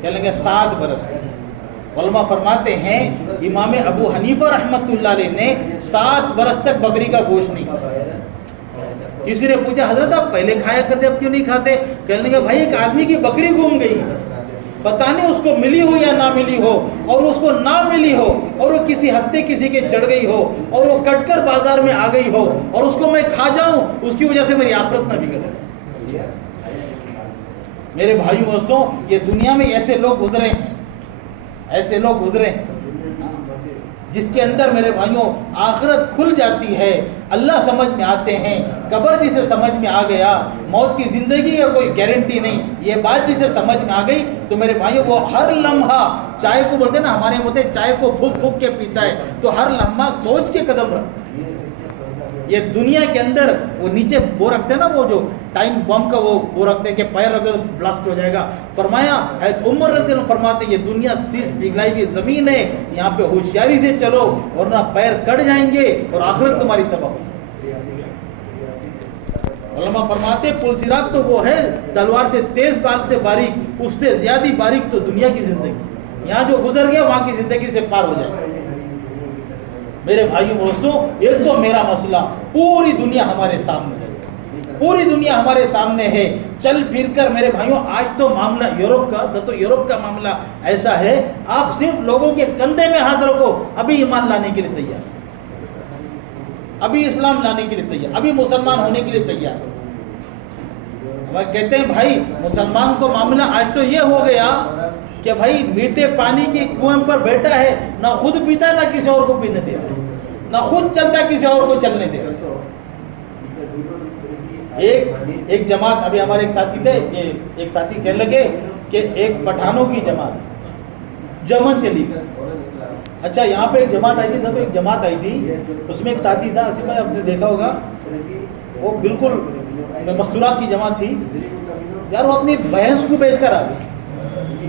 کہنے لگے 7 برس کی۔ علماء فرماتے ہیں امام ابو حنیفہ رحمۃ اللہ علیہ نے 7 برس تک بکری کا گوشت نہیں کھایا۔ کسی نے پوچھا حضرت آپ پہلے کھایا کرتے اب کیوں نہیں کھاتے؟ کہنے لگے بھائی ایک آدمی کی بکری گم گئی، پتہ نہیں اس کو ملی ہو یا نہ ملی ہو، اور اس کو نہ ملی ہو اور وہ کسی ہفتے کسی کے چڑھ گئی ہو اور وہ کٹ کر بازار میں آ گئی ہو اور اس کو میں کھا جاؤں، اس کی وجہ سے میری آخرت نہ بگڑے۔ میرے بھائیو دوستوں، یہ دنیا میں ایسے لوگ گزرے ہیں، ایسے لوگ گزرے ہیں جس کے اندر میرے بھائیوں آخرت کھل جاتی ہے، اللہ سمجھ میں آتے ہیں، قبر جسے سمجھ میں آ گیا، موت کی زندگی کا کوئی گارنٹی نہیں، یہ بات جسے سمجھ میں آ گئی تو میرے بھائیوں وہ ہر لمحہ، چائے کو بولتے ہیں نا، ہمارے بولتے ہیں چائے کو پھونک پھونک کے پیتا ہے، تو ہر لمحہ سوچ کے قدم رکھتا ہے۔ یہ دنیا کے اندر وہ نیچے وہ رکھتے ہیں نا، وہ جو ٹائم بم کا وہ رکھتے ہیں کہ پیر رکھ دے تو بلاسٹ ہو جائے گا۔ فرمایا حضرت عمر رضی اللہ عنہ فرماتے یہ دنیا سیس پگھلائی ہوئی زمین ہے، یہاں پہ ہوشیاری سے چلو ورنہ پیر کٹ جائیں گے اور آخرت تمہاری تباہ ہوگی۔ علماء فرماتے پل صراط تو وہ ہے تلوار سے تیز بال سے باریک، اس سے زیادہ باریک تو دنیا کی زندگی، یہاں جو گزر گیا وہاں کی زندگی سے پار ہو جائے۔ میرے بھائیوں دوستوں، ایک تو میرا مسئلہ، پوری دنیا ہمارے سامنے ہے، پوری دنیا ہمارے سامنے ہے. چل پھر کر میرے بھائیوں آج تو معاملہ یورپ کا معاملہ ایسا ہے، آپ صرف لوگوں کے کندھے میں ہاتھ رکھو، ابھی ایمان لانے کے لیے تیار، ابھی اسلام لانے کے لیے تیار، ابھی مسلمان ہونے کے لیے تیار. کہتے ہیں بھائی مسلمان کو معاملہ آج تو یہ ہو گیا کہ بھائی میٹھے پانی کے کنویں پر بیٹھا ہے، نہ خود پیتا نہ کسی اور کو پینے دے رہا، نہ خود چلتا کسی اور کو چلنے دے رہا. ایک جماعت، ابھی ہمارے ایک ساتھی تھے، ایک ساتھی کہنے لگے کہ ایک پٹھانوں کی جماعت جمن چلی گئی. اچھا یہاں پہ ایک جماعت آئی تھی، تو ایک جماعت آئی تھی، اس میں ایک ساتھی تھا، آصف بھائی آپ نے دیکھا ہوگا، وہ بالکل مستورات کی جماعت تھی یار. وہ اپنی بھینس کو بیچ کر آ گئی.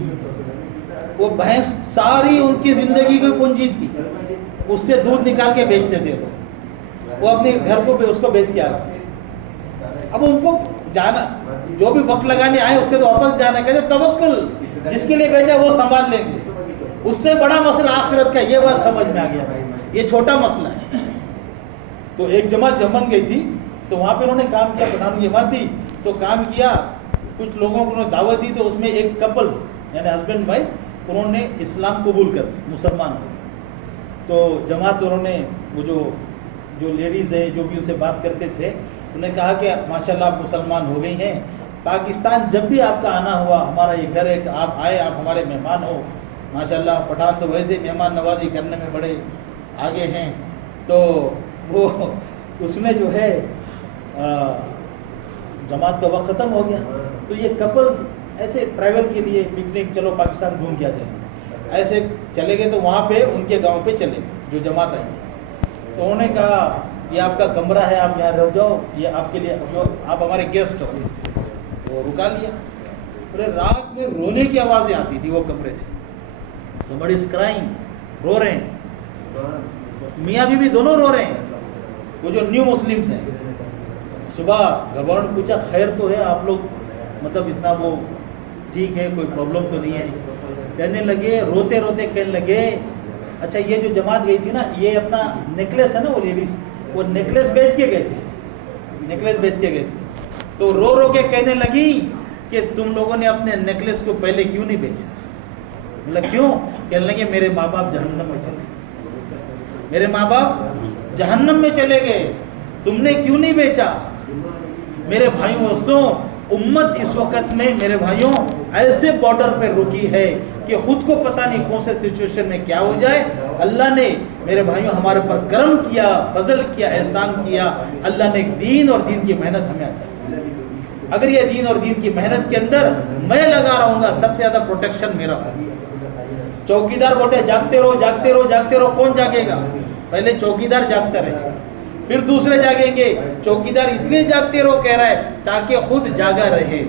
وہ بھینس ساری ان کی زندگی کی پونجی تھی، اس سے دودھ نکال کے بیچتے تھے. وہ اپنے گھر کو اس کو بیچ کے آ گئے. اب ان کو جانا، جو بھی وقت لگانے آئے اس کے تو واپس جانا. کہتے توکل، جس کے لیے بیچا وہ سنبھال لیں گے، اس سے بڑا مسئلہ آخرت کا. یہ بات سمجھ میں آ گیا، یہ چھوٹا مسئلہ ہے. تو ایک جماعت جمن گئی تھی، تو وہاں پہ انہوں نے کام کیا، پٹھانوں کی جماعت تھی، تو کام کیا، کچھ لوگوں کو انہوں نے دعوت دی. تو اس میں ایک کپلز یعنی ہسبینڈ وائف، انہوں نے اسلام قبول کر مسلمان ہو. تو جماعت انہوں نے وہ جو لیڈیز ہے جو بھی ان سے بات کرتے تھے، انہوں نے کہا کہ ماشاءاللہ آپ مسلمان ہو گئی ہیں، پاکستان جب بھی آپ کا آنا ہوا، ہمارا یہ گھر ہے کہ آپ آئے، آپ ہمارے مہمان ہو. ماشاءاللہ پٹھان تو ویسے مہمان نوازی کرنے میں بڑے آگے ہیں. تو وہ اس میں جو ہے جماعت کا وقت ختم ہو گیا. تو یہ کپلز ایسے ٹریول کے لیے پکنک، چلو پاکستان گھوم کے آ جائیں گے، ایسے چلے گئے. تو وہاں پہ ان کے گاؤں پہ چلے گئے جو جماعت آئی تھی. تو انہوں نے کہا یہ آپ کا کمرہ ہے، آپ یہاں رہ جاؤ، یہ آپ کے لیے، جو آپ ہمارے گیسٹ ہو. وہ رکا لیا. پورے رات میں رونے کی آوازیں آتی تھی وہ کمرے سے. تو بڑی اسکرائنگ، رو رہے ہیں، میاں بیوی دونوں رو رہے ہیں. وہ جو نیو مسلمس ہیں، صبح گھر والوں نے پوچھا خیر تو ہے آپ لوگ، مطلب اتنا وہ ٹھیک ہے، کوئی پرابلم تو نہیں ہے. کہنے لگے، روتے روتے کہنے لگے اچھا یہ جو جماعت گئی تھی نا، یہ اپنا نیکلیس ہے نا، وہ لیڈیز وہ نیکلیس بیچ کے گئے تھے، نیکلیس بیچ کے گئے تھے. تو رو رو کے کہنے لگی کہ تم لوگوں نے اپنے نیکلیس کو پہلے کیوں نہیں بیچا؟ مطلب کیوں؟ کہنے لگے میرے ماں باپ جہنم میں چلے گئے، میرے ماں باپ جہنم میں چلے گئے، تم نے کیوں نہیں بیچا؟ میرے بھائیوں دوستوں، امت اس وقت میں میرے بھائیوں ایسے بارڈر پہ رکی ہے کہ خود کو پتہ نہیں کون سے سچویشن میں کیا ہو جائے. اللہ نے میرے بھائیوں ہمارے پر کرم کیا، فضل کیا، احسان کیا. اللہ نے دین اور دین کی محنت ہمیں عطا کی. اگر یہ دین اور دین کی محنت کے اندر میں لگا رہوں گا، سب سے زیادہ پروٹیکشن میرا ہوگا. چوکیدار بولتے ہیں جاگتے رہو جاگتے رہو جاگتے رہو، کون جاگے گا؟ پہلے چوکیدار جاگتا رہے گا، پھر دوسرے جاگیں گے. چوکیدار اس لیے جاگتے رہو کہہ رہا ہے تاکہ خود جاگا رہے.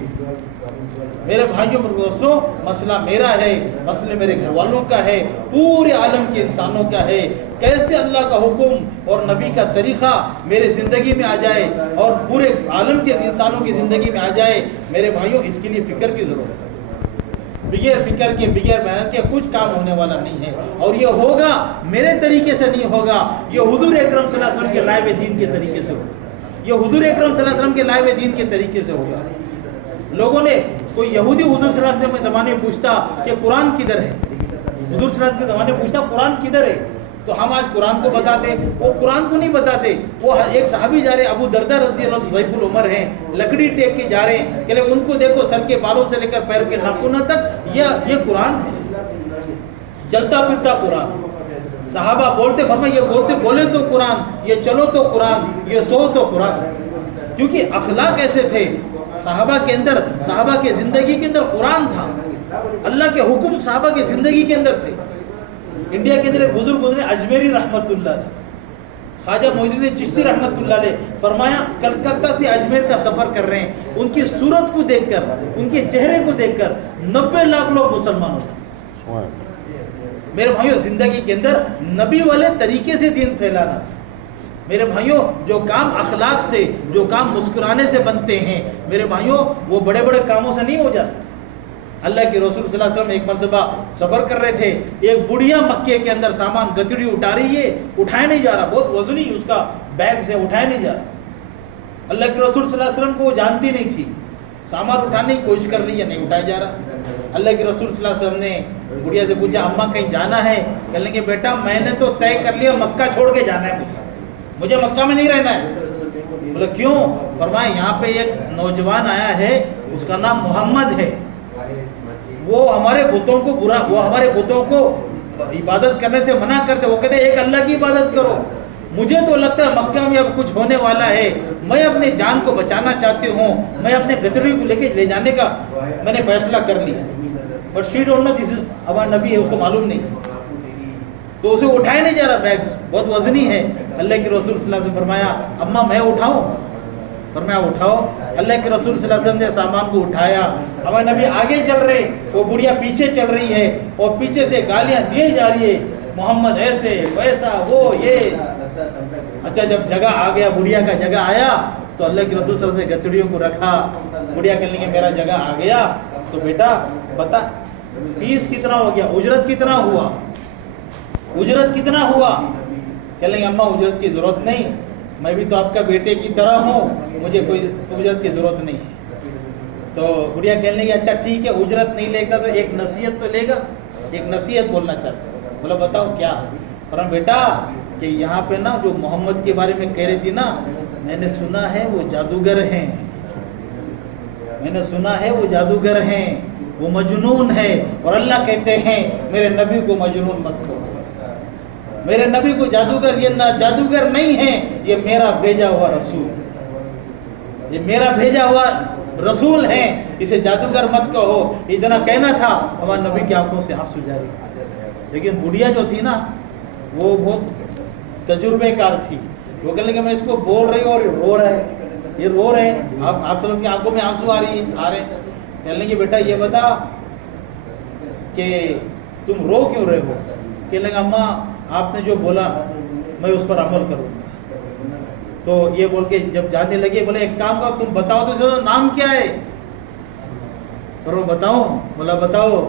میرے بھائیوں پر دوستوں، مسئلہ میرا ہے، مسئلہ میرے گھر والوں کا ہے، پورے عالم کے انسانوں کا ہے. کیسے اللہ کا حکم اور نبی کا طریقہ میرے زندگی میں آ جائے اور پورے عالم کے انسانوں کی زندگی میں آ جائے، میرے بھائیوں اس کے لیے فکر کی ضرورت ہے. بغیر فکر کے، بغیر محنت کے کچھ کام ہونے والا نہیں ہے. اور یہ ہوگا میرے طریقے سے نہیں ہوگا، یہ حضور اکرم صلی اللہ علیہ وسلم کے لائے ہوئے دین کے طریقے سے ہوگا. یہ حضور اکرم صلی اللہ علیہ وسلم کے لائے ہوئے دین کے طریقے سے ہوگا. لوگوں نے، کوئی یہودی حضور صلی اللہ علیہ وسلم کے زمانے میں پوچھتا کہ قرآن کدھر ہے، حضور صلی اللہ علیہ وسلم کے زمانے میں پوچھتا قرآن کدھر ہے، تو ہم آج قرآن کو بتاتے، وہ قرآن کو نہیں بتاتے. وہ ایک صحابی جا رہے، ابو دردہ رضی اللہ عنہ، ضعیف العمر ہیں، لکڑی ٹیک کے جا رہے ہیں کہ ان کو دیکھو، سر کے بالوں سے لے کر پیر کے ناخنوں تک یہ قرآن ہے، چلتا پھرتا قرآن. صحابہ بولتے، فرمایا یہ بولتے بولے تو قرآن، یہ چلو تو قرآن، یہ سو تو قرآن. کیونکہ اخلاق ایسے تھے صحابہ کے اندر، صحابہ کے زندگی کے اندر قرآن تھا، اللہ کے حکم صحابہ کی زندگی کے اندر تھے. انڈیا کے اندر ایک بزرگ گزرے اجمیری رحمت اللہ علیہ، خواجہ معین الدین چشتی رحمت اللہ علیہ، فرمایا کلکتہ سے اجمیر کا سفر کر رہے ہیں، ان کی صورت کو دیکھ کر، ان کے چہرے کو دیکھ کر 90 لاکھ لوگ مسلمان ہو جاتے. میرے بھائیوں، زندگی کے اندر نبی والے طریقے سے دین پھیلانا تھا. میرے بھائیوں، جو کام اخلاق سے، جو کام مسکرانے سے بنتے ہیں، میرے بھائیوں وہ بڑے بڑے کاموں سے نہیں ہو جاتے. اللہ کے رسول صلی اللہ علیہ وسلم ایک مرتبہ سفر کر رہے تھے، ایک بڑھیا مکے کے اندر سامان گتڑی اٹھا رہی ہے، اٹھایا نہیں جا رہا، بہت وزنی اس کا بیگ سے اٹھایا نہیں جا رہا. اللہ کے رسول صلی اللہ علیہ وسلم کو وہ جانتی نہیں تھی, سامان اٹھانے کی کوشش کر رہی ہے, نہیں اٹھایا جا رہا. اللہ کے رسول صلی اللہ علیہ وسلم نے گڑیا سے پوچھا اماں کہیں جانا ہے؟ کہنے کہ بیٹا میں نے تو طے کر لیا مکہ چھوڑ کے جانا ہے, مجھے مکہ میں نہیں رہنا ہے. بولے کیوں؟ فرمایا یہاں پہ ایک نوجوان آیا ہے, اس کا نام محمد ہے, وہ ہمارے بتوں کو عبادت کرنے سے منع کرتے, وہ کہتے ایک اللہ کی عبادت کرو. مجھے تو لگتا ہے مکہ میں اب کچھ ہونے والا ہے, میں اپنے جان کو بچانا چاہتی ہوں, میں اپنے گدڑی کو لے جانے کا میں نے فیصلہ کر لیا. بٹ شی ڈونٹ نو دس از ہمارا نبی ہے, اس کو معلوم نہیں, تو اسے اٹھایا نہیں جا رہا, بیگ بہت وزنی ہے. اللہ کے رسول صلی اللہ علیہ وسلم فرمایا اماں میں اٹھاؤں؟ فرمایا اٹھاؤ. اللہ کے رسول صلی اللہ علیہ وسلم نے سامان کو اٹھایا, ہمارے نبی آگے چل رہے, وہ بڑھیا پیچھے چل رہی ہے, اور پیچھے سے گالیاں دیے جا رہی ہے, محمد ایسے ویسا وہ یہ. اچھا جب جگہ آ گیا, بڑھیا کا جگہ آیا, تو اللہ کے رسول صلی اللہ علیہ وسلم نے گچڑیوں کو رکھا. بڑھیا کہنے لگے میرا جگہ آ گیا, تو بیٹا بتا فیس کتنا ہو گیا, اجرت کتنا ہوا, اجرت کتنا ہوا؟ کہنے لگے اماں اجرت کی ضرورت نہیں, میں بھی تو آپ کا بیٹے کی طرح ہوں, مجھے کوئی اجرت کی ضرورت نہیں ہے. تو بڑھیا کہنے لگی اچھا ٹھیک ہے, اجرت نہیں لے گا تو ایک نصیحت تو لے گا, ایک نصیحت بولنا چاہتا ہوں. بولا بتاؤ کیا؟ فرمایا بیٹا کہ یہاں پہ نا جو محمد کے بارے میں کہہ رہی تھی نا, میں نے سنا ہے وہ جادوگر ہیں, میں نے سنا ہے وہ جادوگر ہیں, وہ مجنون ہے, اور اللہ کہتے ہیں میرے نبی کو مجنون مت کرو, میرے نبی کو جادوگر, یہ نہ جادوگر نہیں ہے, یہ میرا بھیجا ہوا رسول, یہ میرا بھیجا ہوا رسول ہیں, اسے جادوگر مت کہو. اتنا کہنا تھا, ہمارے نبی کی آنکھوں سے آنسو جاری. لیکن بڑھیا جو تھی نا وہ بہت تجربے کار تھی, وہ کہنے لگے میں اس کو بول رہی ہوں اور یہ رو رہا ہے, یہ رو رہے ہیں, آپ سب کی آنکھوں میں آنسو آ رہے ہیں. کہنے لگے بیٹا یہ بتا کہ تم رو کیوں رہے ہو؟ کہنے لگا اماں آپ نے جو بولا میں اس پر عمل کروں گا. تو یہ بول کے جب جانے لگے بولے ایک کام کرو تم بتاؤ تو اسے نام کیا ہے؟ اور وہ بتاؤں؟ بولا بتاؤ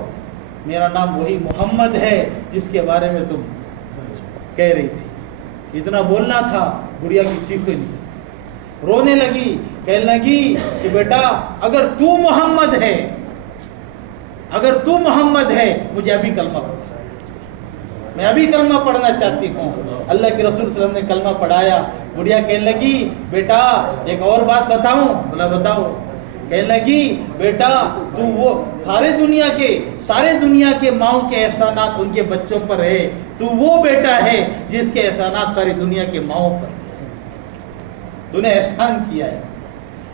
میرا نام وہی محمد ہے جس کے بارے میں تم کہہ رہی تھی. اتنا بولنا تھا, گڑیا کی چیخیں نہیں, رونے لگی, کہنے لگی کہ بیٹا اگر تو محمد ہے, اگر تو محمد ہے مجھے ابھی کلمہ پڑھا, میں ابھی کلمہ پڑھنا چاہتی ہوں. اللہ کے رسول صلی اللہ علیہ وسلم نے کلمہ پڑھایا. بڑھیا کہنے لگی بیٹا ایک اور بات بتاؤں؟ بولا بتاؤ. کہنے لگی بیٹا تو وہ سارے دنیا کے ماؤں کے احسانات ان کے بچوں پر ہے, تو وہ بیٹا ہے جس کے احسانات ساری دنیا کے ماؤں پر, تو نے احسان کیا ہے.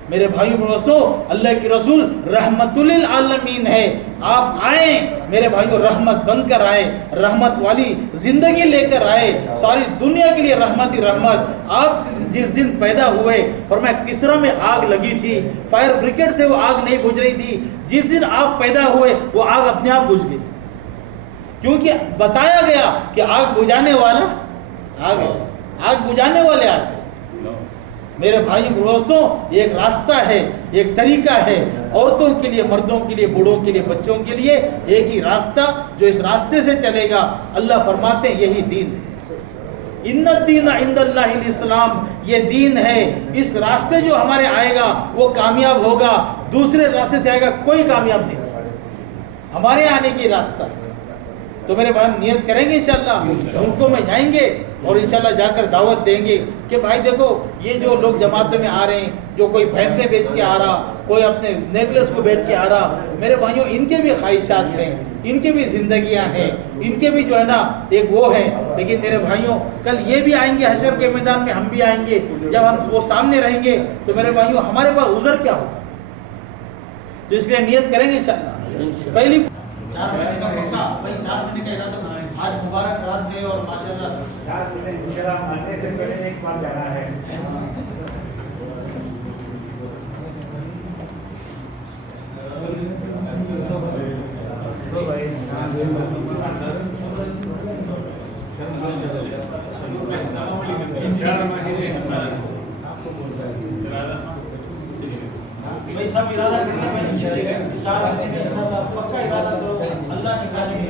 میرے بھائیو بڑوسو, اللہ کے رسول رحمت للعالمین ہے. آپ آئیں میرے بھائیو, رحمت بن کر آئے, رحمت والی زندگی لے کر آئے, ساری دنیا کے لیے رحمت ہی رحمت. آپ جس دن پیدا ہوئے فرمایا کسرا میں آگ لگی تھی, فائر بریگیڈ سے وہ آگ نہیں بجھ رہی تھی. جس دن آپ پیدا ہوئے وہ آگ اپنے آپ بجھ گئی, کیونکہ بتایا گیا کہ آگ بجھانے والا آ گیا, آگ بجھانے والے آ گئے. میرے بھائی دوستوں ایک راستہ ہے, ایک طریقہ ہے, عورتوں کے لیے, مردوں کے لیے, بوڑھوں کے لیے, بچوں کے لیے ایک ہی راستہ, جو اس راستے سے چلے گا اللہ فرماتے ہیں یہی دین ہے. ان الدین عند اللہ الاسلام, یہ دین ہے. اس راستے جو ہمارے آئے گا وہ کامیاب ہوگا, دوسرے راستے سے آئے گا کوئی کامیاب نہیں ہوگا. ہمارے آنے کی راستہ تو میرے بھائی نیت کریں گے انشاءاللہ, ملکوں میں جائیں گے اور انشاءاللہ جا کر دعوت دیں گے کہ بھائی دیکھو یہ جو لوگ جماعتوں میں آ رہے ہیں, جو کوئی بھینسیں بیچ کے آ رہا, کوئی اپنے نیکلس کو بیچ کے آ رہا, میرے بھائیوں ان کے بھی خواہشات ہیں, ان کے بھی زندگیاں ہیں, ان کے بھی جو ہے نا ایک وہ ہے. لیکن میرے بھائیوں کل یہ بھی آئیں گے حشر کے میدان میں, ہم بھی آئیں گے. جب ہم وہ سامنے رہیں گے تو میرے بھائیوں ہمارے پاس عذر کیا ہوگا؟ تو اس لیے نیت کریں گے انشاءاللہ. پہلی 4 مہینے کا پکا, بھائی 4 مہینے کا ارادہ. آج مبارک رات ہے اور ماشاءاللہ 4 مہینے آنے سے پہلے ایک بار جانا ہے. بھائی سب ارادہ کرنا ہے, 4 مہینے کا انشاءاللہ پکا ارادہ کرو, اللہ نکالیں گے.